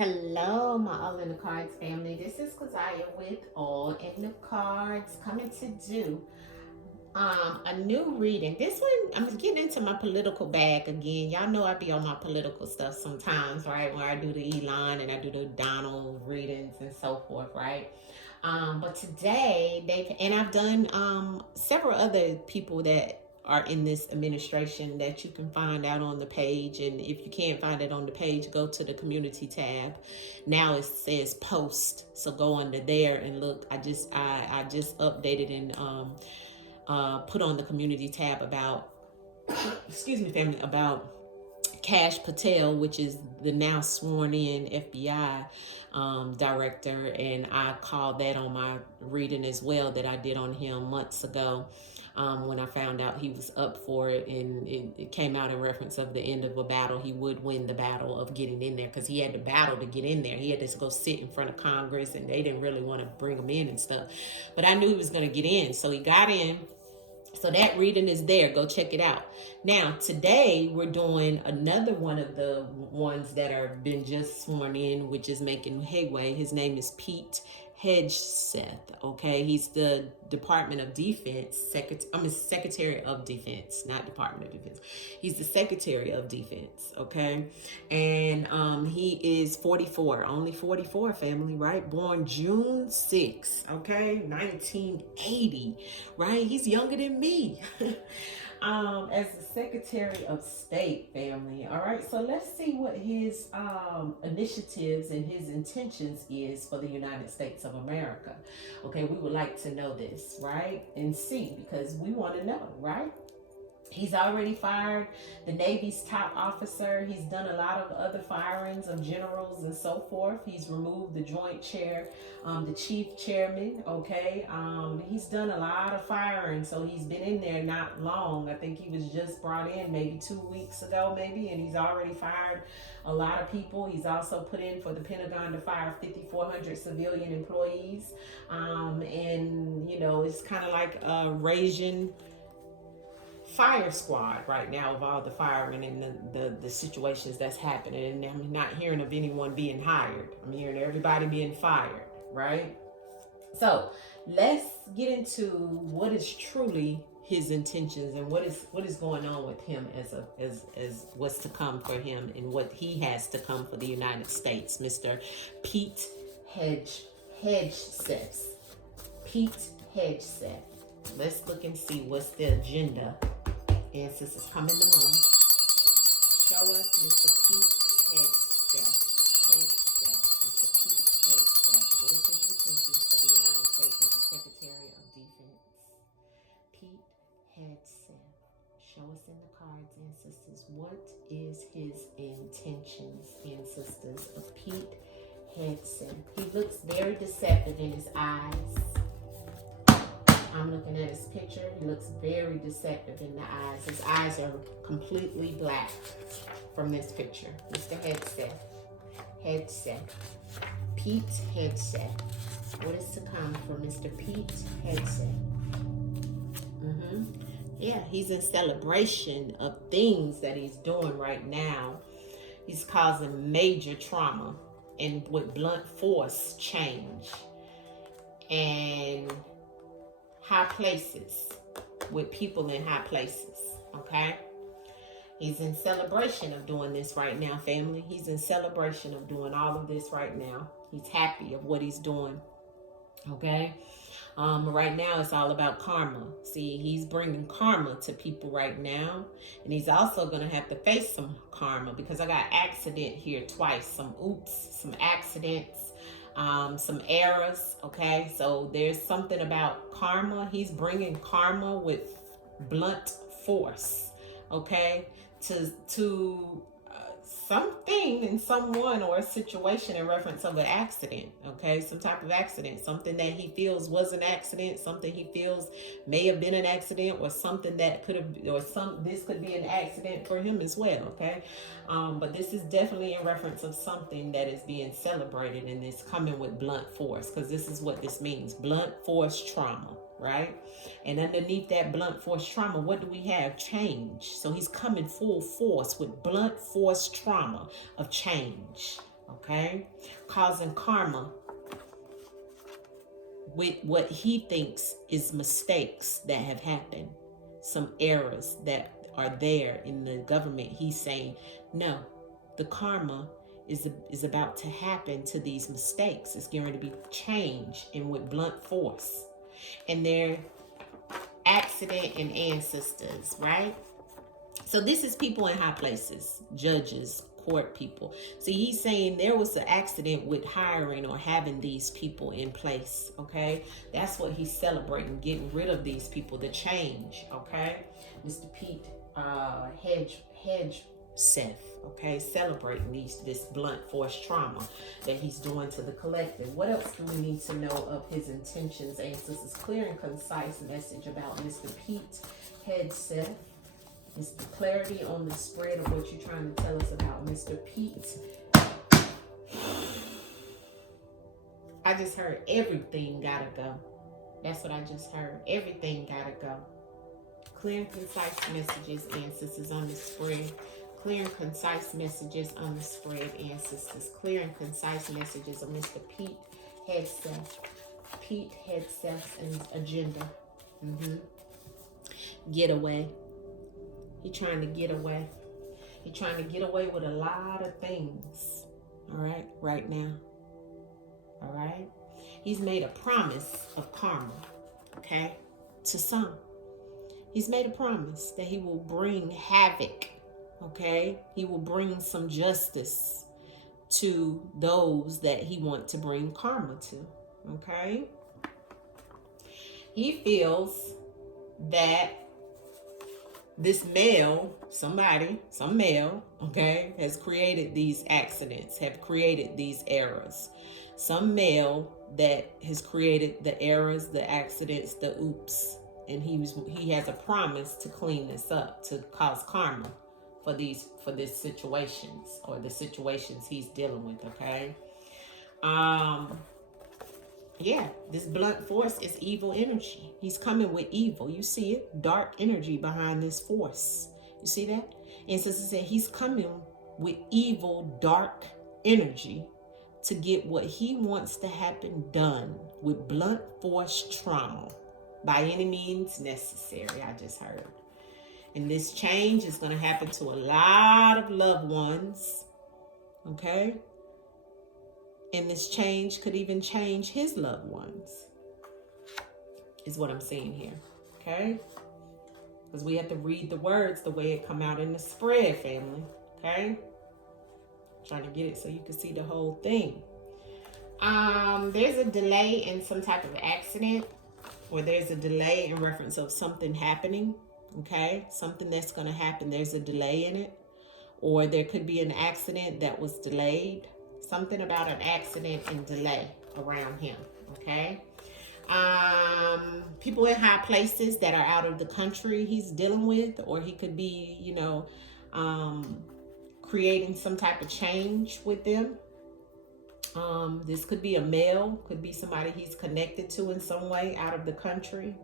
Hello, my All in the Cards family. This is Keziah with All in the Cards, coming to do a new reading. This one, I'm getting into my political bag again. Y'all know I be on my political stuff sometimes, right? Where I do the Elon and I do the Donald readings and so forth, right? But today I've done several other people that are in this administration that you can find out on the page. And if you can't find it on the page, go to the community tab. Now it says post, so go under there and look. I just updated and put on the community tab about excuse me family, about Cash Patel, which is the now sworn in FBI director, and I called that on my reading as well that I did on him months ago. When I found out he was up for it, and it came out in reference of the end of a battle. He would win the battle of getting in there because he had to battle to get in there. He had to go sit in front of Congress, and they didn't really want to bring him in and stuff. But I knew he was going to get in, so he got in. So that reading is there. Go check it out. Now, today we're doing another one of the ones that are been just sworn in, which is making headway. His name is Pete Hegseth. Okay, he's the Department of Defense Secretary of Defense, not Department of Defense. He's the Secretary of Defense. Okay, and he is 44, only 44, family, right? Born June 6, okay, 1980, right? He's younger than me. As the Secretary of State, family. All right, so let's see what his initiatives and his intentions is for the United States of America. Okay, we would like to know this, right? And see, because we want to know, right? He's already fired the Navy's top officer. He's done a lot of other firings of generals and so forth. He's removed the joint chair, the chief chairman, okay? He's done a lot of firing, so he's been in there not long. I think he was just brought in maybe 2 weeks ago, maybe, and he's already fired a lot of people. He's also put in for the Pentagon to fire 5,400 civilian employees. And, you know, it's kind of like a Rasian fire squad right now of all the firing and the situations that's happening. And I'm not hearing of anyone being hired. I'm hearing everybody being fired, right? So let's get into what is truly his intentions and what is going on with him as what's to come for him and what he has to come for the United States. Mr. Pete Hegseth. Pete Hegseth. Let's look and see what's the agenda. And sisters, come in the room. Show us Mr. Pete Hegseth. Mr. Pete Hegseth. What is his intentions for the United States as the Secretary of Defense? Pete Hegseth. Show us in the cards, and sisters, what is his intentions, and sisters, of Pete Hegseth? He looks very deceptive in his eyes. I'm looking at his picture. He looks very deceptive in the eyes. His eyes are completely black from this picture. Mr. Hegseth. Pete Hegseth. What is to come for Mr. Pete Hegseth? Yeah, he's in celebration of things that he's doing right now. He's causing major trauma and with blunt force change. And high places with people in high places, okay? He's in celebration of doing this right now, family. He's in celebration of doing all of this right now. He's happy of what he's doing, okay? Right now, it's all about karma. See, he's bringing karma to people right now, and he's also going to have to face some karma because I got accident here twice, some oops, some accidents, some errors, okay? So there's something about karma. He's bringing karma with blunt force, okay, to something and someone or a situation in reference of an accident, okay? Some type of accident, something that he feels was an accident, something he feels may have been an accident, or something that could have, or this could be an accident for him as well, okay? But this is definitely in reference of something that is being celebrated, and it's coming with blunt force, because this is what this means, blunt force trauma, right? And underneath that blunt force trauma, what do we have? Change. So he's coming full force with blunt force trauma of change, okay? Causing karma with what he thinks is mistakes that have happened, some errors that are there in the government. He's saying, no, the karma is about to happen to these mistakes. It's going to be change and with blunt force. And they're accident and ancestors, right? So this is people in high places, judges, court people. See, he's saying there was an accident with hiring or having these people in place, okay? That's what he's celebrating, getting rid of these people, the change, okay? Mr. Pete Hegseth, okay, celebrating this blunt force trauma that he's doing to the collective. What else do we need to know of his intentions? Ancestors, clear and concise message about Mr. Pete Hegseth. It's the clarity on the spread of what you're trying to tell us about Mr. Pete. I just heard everything gotta go. That's what I just heard. Everything gotta go. Clear and concise messages, ancestors, on the spread. Clear and concise messages on the spread, ancestors. Clear and concise messages of Mr. Pete Hegseth. Pete Hegseth's agenda. Getaway. He's trying to get away. He's trying to get away with a lot of things. All right, right now. All right. He's made a promise of karma, okay, to some. He's made a promise that he will bring havoc, okay? He will bring some justice to those that he wants to bring karma to, okay? He feels that this male, some male, okay, has created these accidents, have created these errors. Some male that has created the errors, the accidents, the oops. And he has a promise to clean this up, to cause karma for these situations, or the situations he's dealing with, okay? Yeah, this blunt force is evil energy. He's coming with evil. You see it? Dark energy behind this force. You see that? And so he's coming with evil, dark energy to get what he wants to happen done with blunt force trauma by any means necessary, I just heard. And this change is going to happen to a lot of loved ones, okay? And this change could even change his loved ones, is what I'm seeing here, okay? Because we have to read the words the way it come out in the spread, family, okay? Trying to get it so you can see the whole thing. There's a delay in some type of accident, or there's a delay in reference of something happening, okay? Something that's going to happen, there's a delay in it. Or there could be an accident that was delayed. Something about an accident and delay around him, okay? People in high places that are out of the country he's dealing with, or he could be, you know, creating some type of change with them. This could be a male, could be somebody he's connected to in some way out of the country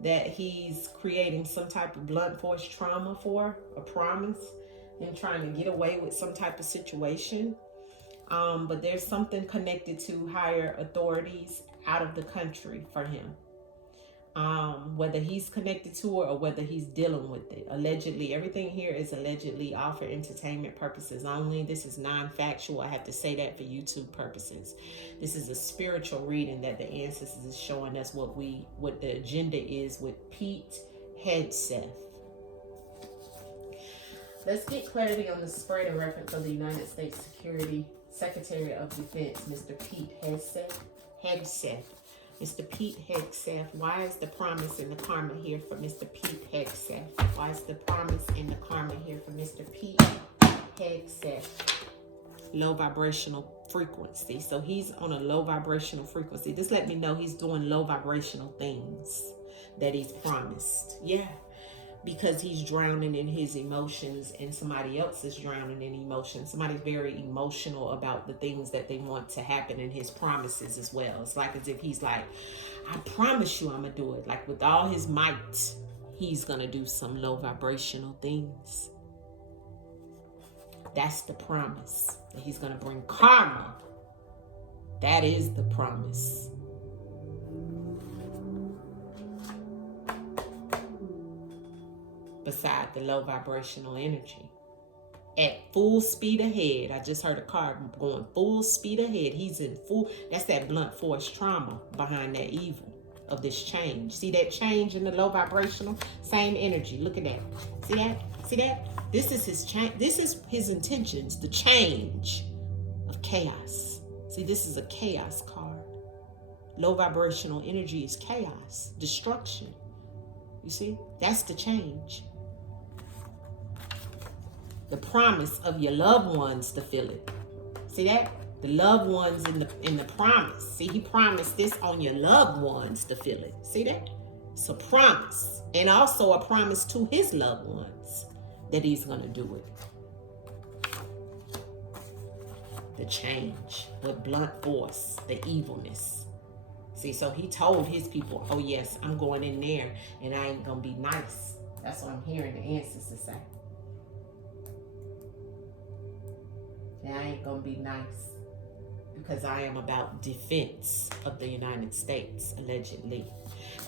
that he's creating some type of blunt force trauma for, a promise, and trying to get away with some type of situation. But there's something connected to higher authorities out of the country for him. Whether he's connected to it or whether he's dealing with it. Allegedly, everything here is allegedly all for entertainment purposes only. This is non-factual. I have to say that for YouTube purposes. This is a spiritual reading that the ancestors is showing us what the agenda is with Pete Hegseth. Let's get clarity on the spread and reference of the United States Secretary of Defense, Mr. Pete Hegseth. Mr. Pete Hegseth, why is the promise and the karma here for Mr. Pete Hegseth? Why is the promise and the karma here for Mr. Pete Hegseth? Low vibrational frequency. So he's on a low vibrational frequency. This let me know he's doing low vibrational things that he's promised. Yeah. Because he's drowning in his emotions and somebody else is drowning in emotions. Somebody's very emotional about the things that they want to happen in his promises as well. It's like as if he's like, I promise you I'm going to do it. Like with all his might, he's going to do some low vibrational things. That's the promise. That he's going to bring karma. That is the promise. Beside the low vibrational energy. At full speed ahead. I just heard a card going full speed ahead. He's in full. That's that blunt force trauma behind that evil of this change. See that change in the low vibrational? Same energy. Look at that. See that? See that? This is his change. This is his intentions. The change of chaos. See, this is a chaos card. Low vibrational energy is chaos, destruction. You see? That's the change. The promise of your loved ones to feel it. See that? The loved ones in the promise. See, he promised this on your loved ones to feel it. See that? It's a promise. And also a promise to his loved ones that he's going to do it. The change with blunt force, the evilness. See, so he told his people, oh yes, I'm going in there and I ain't going to be nice. That's what I'm hearing the ancestors say. And I ain't going to be nice because I am about defense of the United States, allegedly.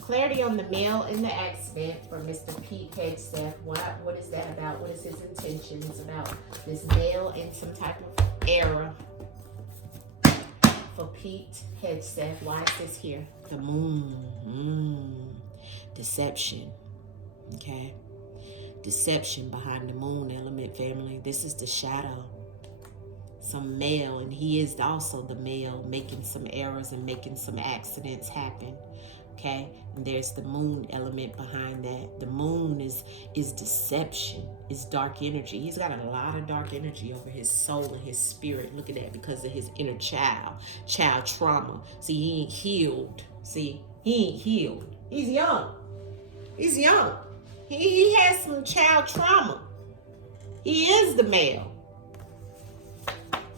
Clarity on the male in the accident for Mr. Pete Hegseth. What is that about? What is his intentions about this male in some type of error? For Pete Hegseth, why is this here? The moon. Deception. Okay? Deception behind the moon element, family. This is the shadow. Some male, and he is also the male, making some errors and making some accidents happen. Okay? And there's the moon element behind that. The moon is deception, is dark energy. He's got a lot of dark energy over his soul and his spirit. Look at that, because of his inner child trauma. See, he ain't healed. See, he ain't healed. He's young. He's young. He has some child trauma. He is the male.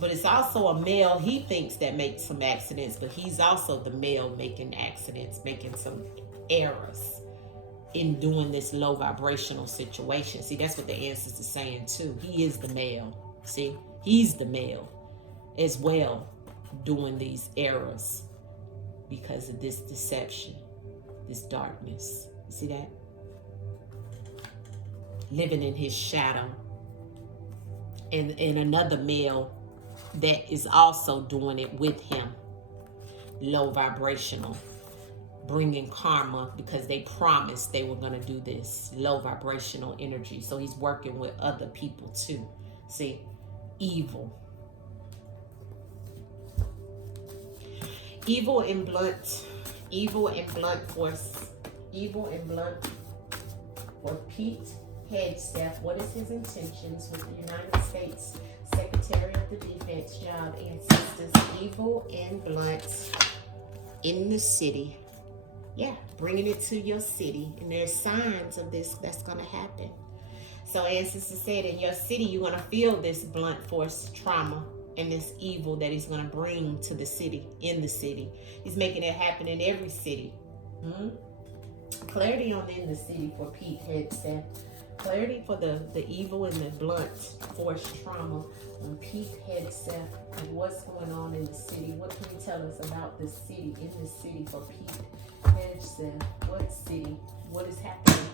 But it's also a male he thinks that makes some accidents, but he's also the male making accidents, making some errors in doing this low vibrational situation. See, that's what the ancestors are saying too. He is the male. See, he's the male as well, doing these errors because of this deception, this darkness. See that? Living in his shadow. And another male that is also doing it with him. Low vibrational. Bringing karma because they promised they were going to do this. Low vibrational energy. So he's working with other people too. See? Evil. Evil and blunt force. Evil and blunt for Pete Hegseth. What is his intentions with the United States Secretary of the Defense job ancestors? Evil and blunt in the city. Yeah, bringing it to your city. And there's signs of this that's going to happen. So ancestors said in your city, you're going to feel this blunt force trauma and this evil that he's going to bring to the city, in the city. He's making it happen in every city. Clarity on in the city for Pete Hegseth. Clarity for the evil and the blunt force trauma on Pete Hegseth and what's going on in the city. What can you tell us about the city, in the city for Pete Hegseth? What city? What is happening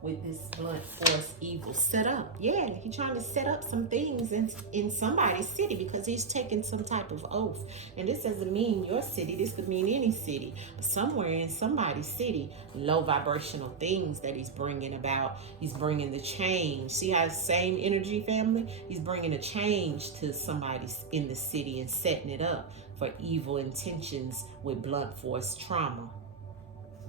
with this blunt force evil set up? Yeah, he's trying to set up some things in somebody's city because he's taking some type of oath. And this doesn't mean your city. This could mean any city. But somewhere in somebody's city, low vibrational things that he's bringing about. He's bringing the change. See how same energy, family? He's bringing a change to somebody in the city and setting it up for evil intentions with blunt force trauma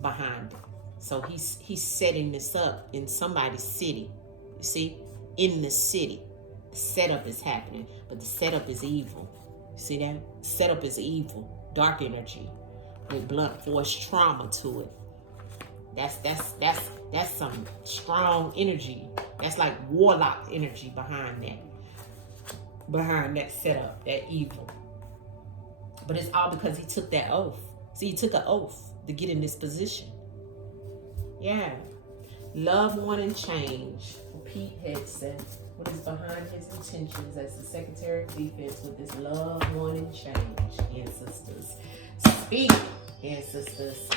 behind it. So he's setting this up in somebody's city. You see? In the city. The setup is happening. But the setup is evil. You see that? The setup is evil. Dark energy. With blunt force trauma to it. That's some strong energy. That's like warlock energy behind that. Behind that setup. That evil. But it's all because he took that oath. See, he took an oath to get in this position. Yeah. Love, want, and change for Pete Hegseth. What is behind his intentions as the Secretary of Defense with this love, warning, change, ancestors? Speak, ancestors.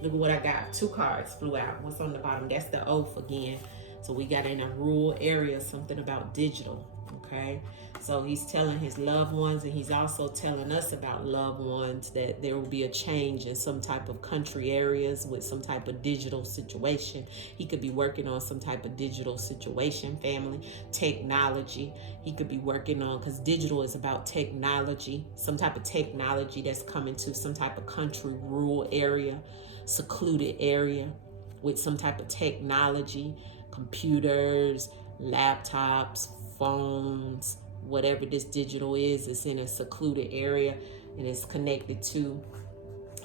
Look at what I got. 2 cards flew out. What's on the bottom? That's the oath again. So we got in a rural area, something about digital, okay? So he's telling his loved ones, and he's also telling us about loved ones, that there will be a change in some type of country areas with some type of digital situation. He could be working on some type of digital situation, family, technology. He could be working on, because digital is about technology, some type of technology that's coming to some type of country, rural area, secluded area with some type of technology, computers, laptops, phones, whatever this digital is, it's in a secluded area, and it's connected to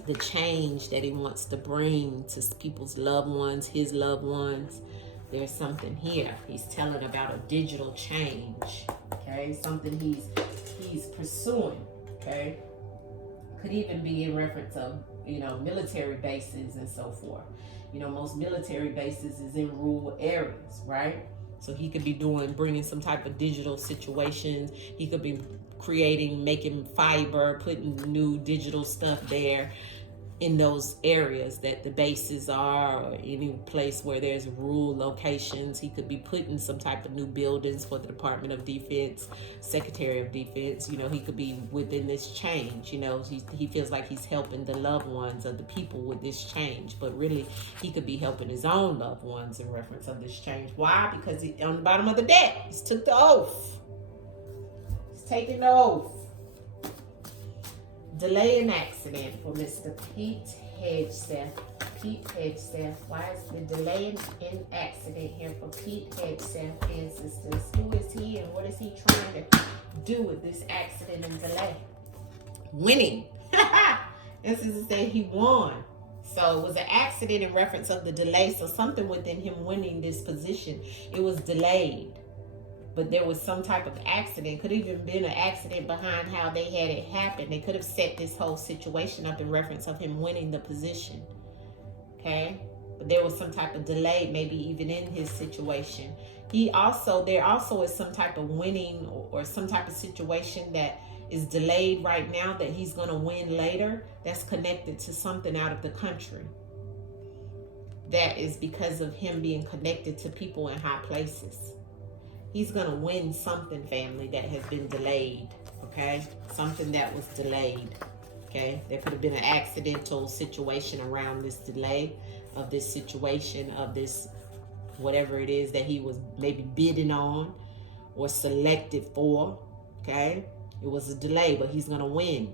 the change that he wants to bring to people's loved ones, his loved ones. There's something here. He's telling about a digital change, okay? Something he's pursuing, okay? Could even be in reference of, military bases and so forth. Most military bases is in rural areas, right? So he could be bringing some type of digital situations. He could be making fiber, putting new digital stuff there in those areas that the bases are, or any place where there's rural locations. He could be putting some type of new buildings for the Department of Defense, Secretary of Defense. He could be within this change. He feels like he's helping the loved ones of the people with this change, but really he could be helping his own loved ones in reference of this change. Why? Because on the bottom of the deck, he's took the oath. He's taking the oath. Delay and accident for Mr. Pete Hegseth. Pete Hegseth. Why is the delay in accident here for Pete Hegseth, ancestors? Who is he and what is he trying to do with this accident and delay? Winning. Ancestors say he won. So it was an accident in reference of the delay. So something within him winning this position, it was delayed. But there was some type of accident. Could have even been an accident behind how they had it happen. They could have set this whole situation up in reference of him winning the position. Okay? But there was some type of delay, maybe even in his situation. There also is some type of winning or some type of situation that is delayed right now that he's going to win later. That's connected to something out of the country. That is because of him being connected to people in high places. He's going to win something, family, that has been delayed, okay? Something that was delayed, okay? There could have been an accidental situation around this delay of this situation, of this, whatever it is that he was maybe bidding on or selected for, okay? It was a delay, but he's going to win,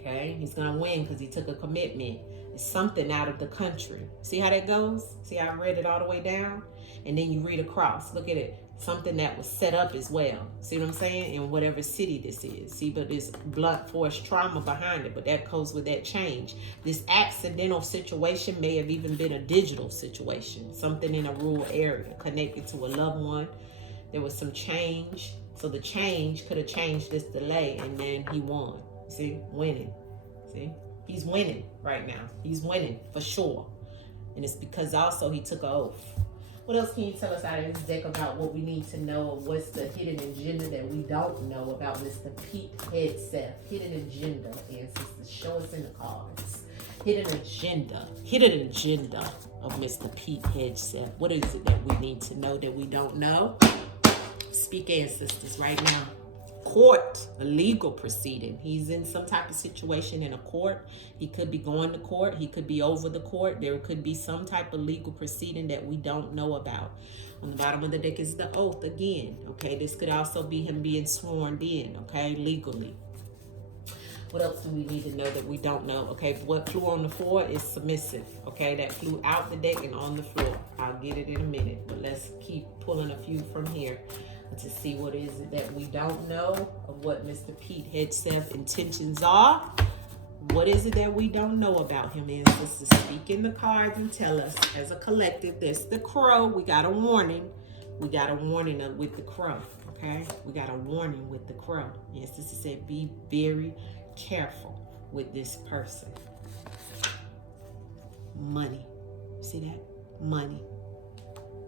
okay? He's going to win because he took a commitment. It's something out of the country. See how that goes? See how I read it all the way down? And then you read across. Look at it. Something that was set up as well. See what I'm saying? In whatever city this is. See, but there's blunt force trauma behind it. But that goes with that change. This accidental situation may have even been a digital situation. Something in a rural area connected to a loved one. There was some change. So the change could have changed this delay. And then he won. See? Winning. See? He's winning right now. He's winning for sure. And it's because also he took an oath. What else can you tell us out of this deck about what we need to know? What's the hidden agenda that we don't know about Mr. Pete Hegseth? Hidden agenda, ancestors. Show us in the cards. Hidden agenda. Hidden agenda of Mr. Pete Hegseth. What is it that we need to know that we don't know? Speak, ancestors, right now. Court, a legal proceeding. He's in some type of situation in a court. He could be going to court. He could be over the court. There could be some type of legal proceeding that we don't know about. On the bottom of the deck is the oath again. Okay, this could also be him being sworn in, okay, legally. What else do we need to know that we don't know? Okay, what flew on the floor is submissive. Okay, that flew out the deck and on the floor. I'll get it in a minute, but let's keep pulling a few from here to see what is it that we don't know of what Mr. Pete Hegseth's intentions are. What is it that we don't know about him? Ancestors, speak in the cards and tell us. As a collective, there's the crow. We got a warning. We got a warning with the crow, okay? We got a warning with the crow. Ancestors said, be very careful with this person. Money. See that? Money.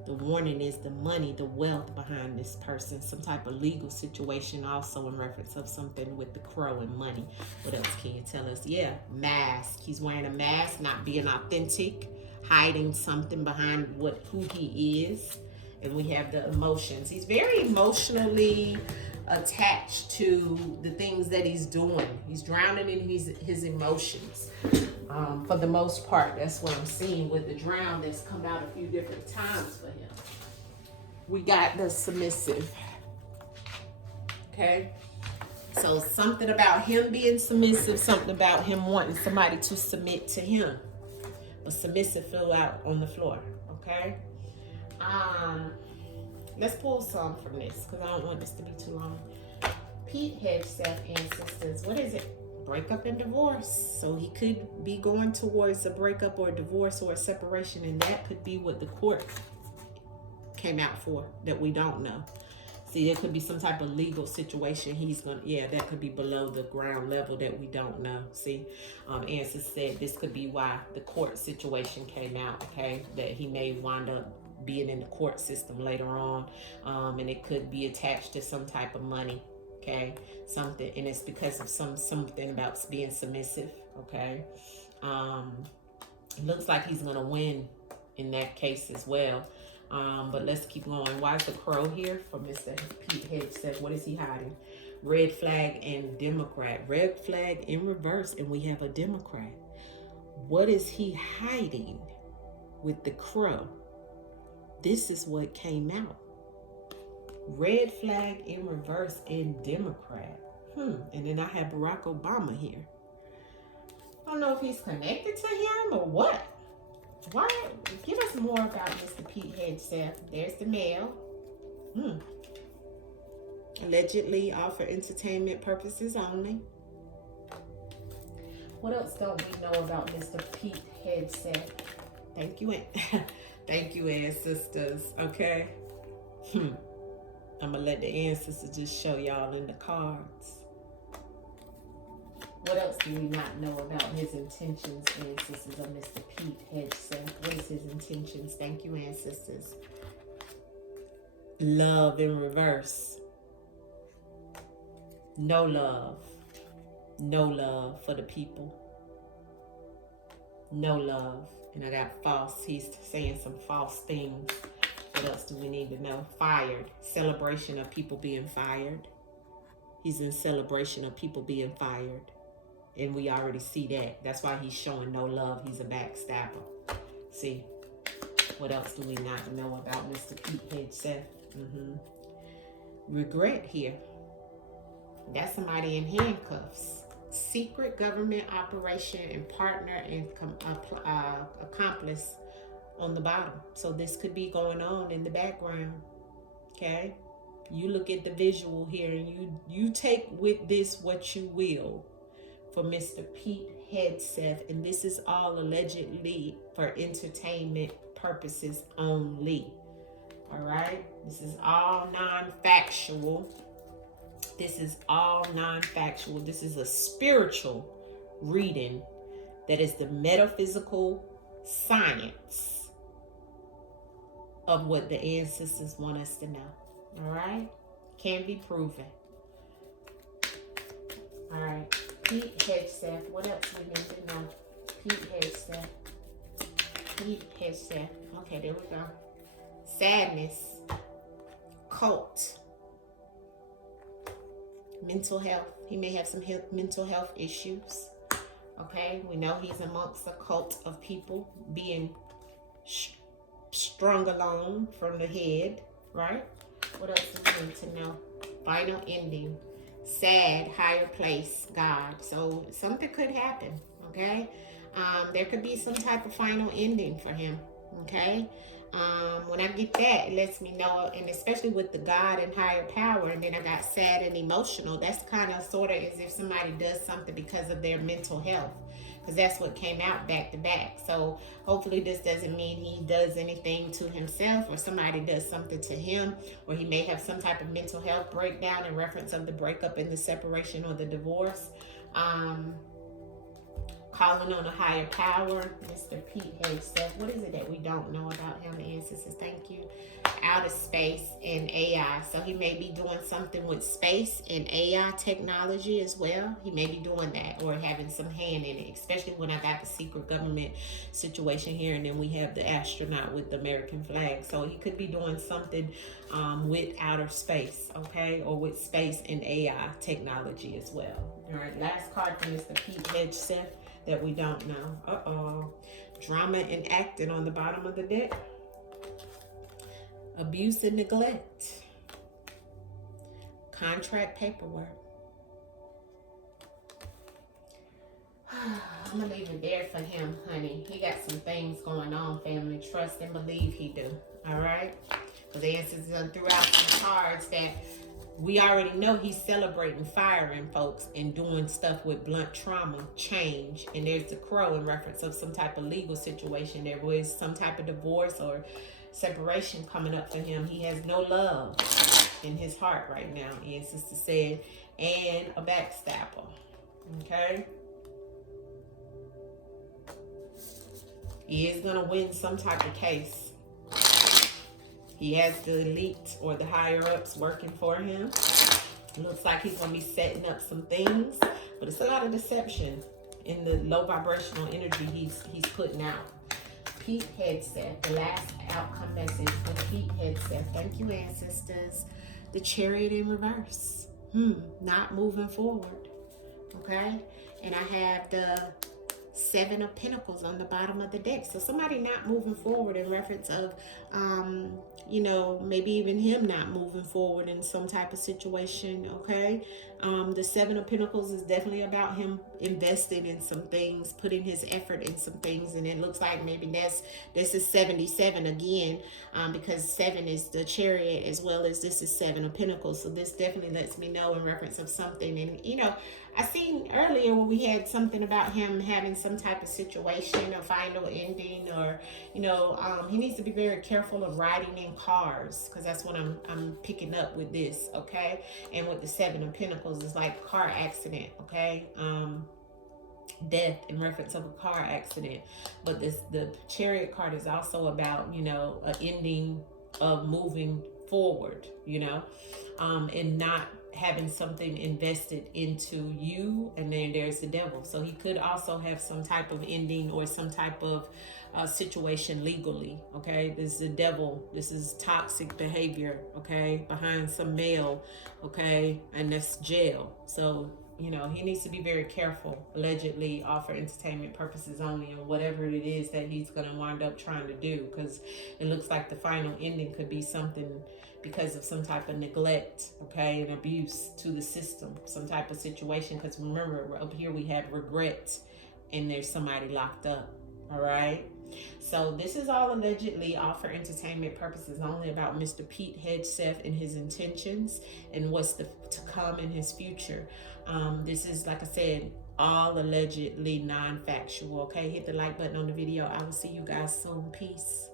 The warning is the money, the wealth behind this person. Some type of legal situation also in reference of something with the crow and money. What else can you tell us? Yeah, mask. He's wearing a mask, not being authentic, hiding something behind who he is. And we have the emotions. He's very emotionally attached to the things that he's doing. He's drowning in his emotions. For the most part, that's what I'm seeing with the drown that's come out a few different times for him. We got the submissive. Okay? So something about him being submissive, something about him wanting somebody to submit to him. A submissive flew out on the floor. Okay? Let's pull some from this because I don't want this to be too long. Pete Hegseth ancestors. What is it? Breakup and divorce. So he could be going towards a breakup or a divorce or a separation, and that could be what the court came out for that we don't know. See, there could be some type of legal situation he's gonna, that could be below the ground level that we don't know. See, Answer said this could be why the court situation came out, okay, that he may wind up being in the court system later on, and it could be attached to some type of money. Okay, something, and it's because of something about being submissive. Okay, it looks like he's gonna win in that case as well. But let's keep going. Why is the crow here for Mr. Pete Hegseth? What is he hiding? Red flag and Democrat. Red flag in reverse, and we have a Democrat. What is he hiding with the crow? This is what came out. Red flag in reverse in Democrat. And then I have Barack Obama here. I don't know if he's connected to him or what. Why? Give us more about Mr. Pete Hegseth. There's the mail. Allegedly all for entertainment purposes only. What else don't we know about Mr. Pete Hegseth? Thank you, thank you, ancestors. Okay. I'm gonna let the ancestors just show y'all in the cards. What else do we not know about his intentions, ancestors, of Mr. Pete Hegseth? What is his intentions? Thank you, ancestors. Love in reverse. No love. No love for the people. No love. And I got false. He's saying some false things. What else do we need to know? Fired. Celebration of people being fired. He's in celebration of people being fired. And we already see that. That's why he's showing no love. He's a backstabber. See? What else do we not know about Mr. Pete Hegseth? Regret here. That's somebody in handcuffs. Secret government operation and partner and accomplice on the bottom. So this could be going on in the background. Okay? You look at the visual here and you take with this what you will for Mr. Pete Hegseth. And this is all allegedly for entertainment purposes only. All right? This is all non-factual. This is all non-factual. This is a spiritual reading that is the metaphysical science of what the ancestors want us to know. All right? Can be proven. All right. Pete Hegseth. What else we need to know? Pete Hegseth. Pete Hegseth. Okay, there we go. Sadness. Cult. Mental health. He may have some mental health issues. Okay, we know he's amongst a cult of people being strung along from the head, right? What else do we need to know? Final ending. Sad, higher place, God. So something could happen, okay? There could be some type of final ending for him, okay? When I get that, it lets me know, and especially with the God and higher power, and then I got sad and emotional, that's kind of sort of as if somebody does something because of their mental health, because that's what came out back to back. So hopefully this doesn't mean he does anything to himself or somebody does something to him, or he may have some type of mental health breakdown in reference of the breakup and the separation or the divorce. calling on a higher power. Mr. Pete Hegseth. What is it that we don't know about him? Ancestors, thank you. Outer space and AI. So he may be doing something with space and AI technology as well. He may be doing that or having some hand in it, especially when I got the secret government situation here, and then we have the astronaut with the American flag. So he could be doing something with outer space, okay, or with space and AI technology as well. All right, last card from Mr. Pete Hegseth that we don't know. Drama and acting on the bottom of the deck. Abuse and neglect. Contract paperwork. I'm gonna leave it there for him, honey. He got some things going on, family. Trust and believe he do. All right? Because the answers are throughout some cards that we already know he's celebrating firing folks and doing stuff with blunt trauma, change. And there's the crow in reference of some type of legal situation. There was some type of divorce or separation coming up for him. He has no love in his heart right now, and sister said, and a backstabber. Okay? He is gonna win some type of case. He has the elite or the higher ups working for him. Looks like he's gonna be setting up some things, but it's a lot of deception in the low vibrational energy he's putting out. Pete Hegseth, the last outcome message for Pete Hegseth. Thank you, ancestors. The Chariot in reverse. Not moving forward. Okay? And I have the Seven of Pentacles on the bottom of the deck. So somebody not moving forward in reference of, you know, maybe even him not moving forward in some type of situation, okay? The Seven of Pentacles is definitely about him investing in some things, putting his effort in some things, and it looks like maybe this is 77 again, because 7 is the Chariot as well as this is 7 of Pentacles. So this definitely lets me know in reference of something. And, you know, I seen earlier when we had something about him having some type of situation, a final ending, or, you know, he needs to be very careful of riding in cars, because that's what I'm picking up with this, okay? And with the Seven of Pentacles, it's like car accident, okay? Death in reference of a car accident. But the Chariot card is also about, you know, an ending of moving forward, you know, and not having something invested into you. And then there's the Devil. So he could also have some type of ending or some type of situation legally, okay? This is the Devil. This is toxic behavior, okay? Behind some male, okay? And that's jail. So, you know, he needs to be very careful. Allegedly, all for entertainment purposes only, and whatever it is that he's going to wind up trying to do, because it looks like the final ending could be something because of some type of neglect, okay, and abuse to the system, some type of situation. Because remember, up here we have regret, and there's somebody locked up, all right? So this is all allegedly, all for entertainment purposes only, about Mr. Pete Hegseth and his intentions and what's to come in his future. This is, like I said, all allegedly non-factual, okay? Hit the like button on the video. I will see you guys soon. Peace.